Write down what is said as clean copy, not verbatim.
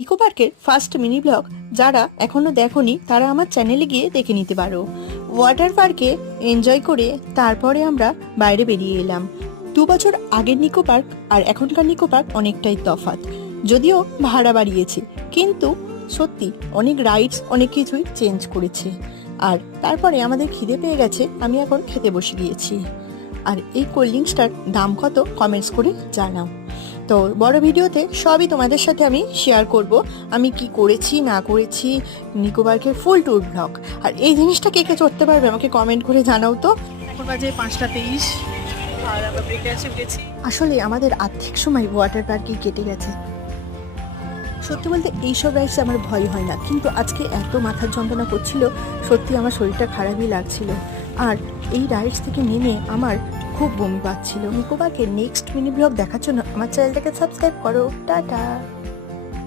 Eco পার্কের first mini blog যারা এখনো দেখোনি তারা আমার চ্যানেলে গিয়ে দেখে নিতে পারো। ওয়াটার পার্কে এনজয় করে তারপরে আমরা বাইরে বেরিয়ে এলাম। 2 বছর আগের নিকো পার্ক আর এখনকার নিকো পার্ক অনেকটাই তফাৎ, যদিও ভাড়া বাড়িয়েছে, কিন্তু সত্যি অনেক রাইডস অনেক কিছুই চেঞ্জ করেছে। আর তারপরে আমাদের খিদে পেয়ে গেছে, আমি এখন খেতে বসে গিয়েছি। আর এই কোল্ড ড্রিঙ্কসটার দাম কত কমেন্টস করে জানাও। তো বড় ভিডিওতে সবই তোমাদের সাথে আমি শেয়ার করব, আমি কি করেছি না করেছি, নিকো পার্কের ফুল ট্যুর ব্লগ। আর এই জিনিসটা কে কে চড়তে পারবে আমাকে কমেন্ট করে জানাও তো। এখন বাজে 5:23 আর আমরা ব্রেকে এসে গেছি। আসলে আমাদের আর্ধেক সময় ওয়াটার পার্কেই কেটে গেছে। সত্যি বলতে এইসব রাইডসে আমার ভয় হয় না, কিন্তু আজকে এত মাথার যন্ত্রণা করছিল, সত্যি আমার শরীরটা খারাপই লাগছিল। আর এই রাইডস থেকে নেমে আমার খুব বমি পাচ্ছিল। নিকো পার্কের নেক্সট মিনি ব্লগ দেখার জন্য আমার চ্যানেলটাকে সাবস্ক্রাইব করো। টাটা।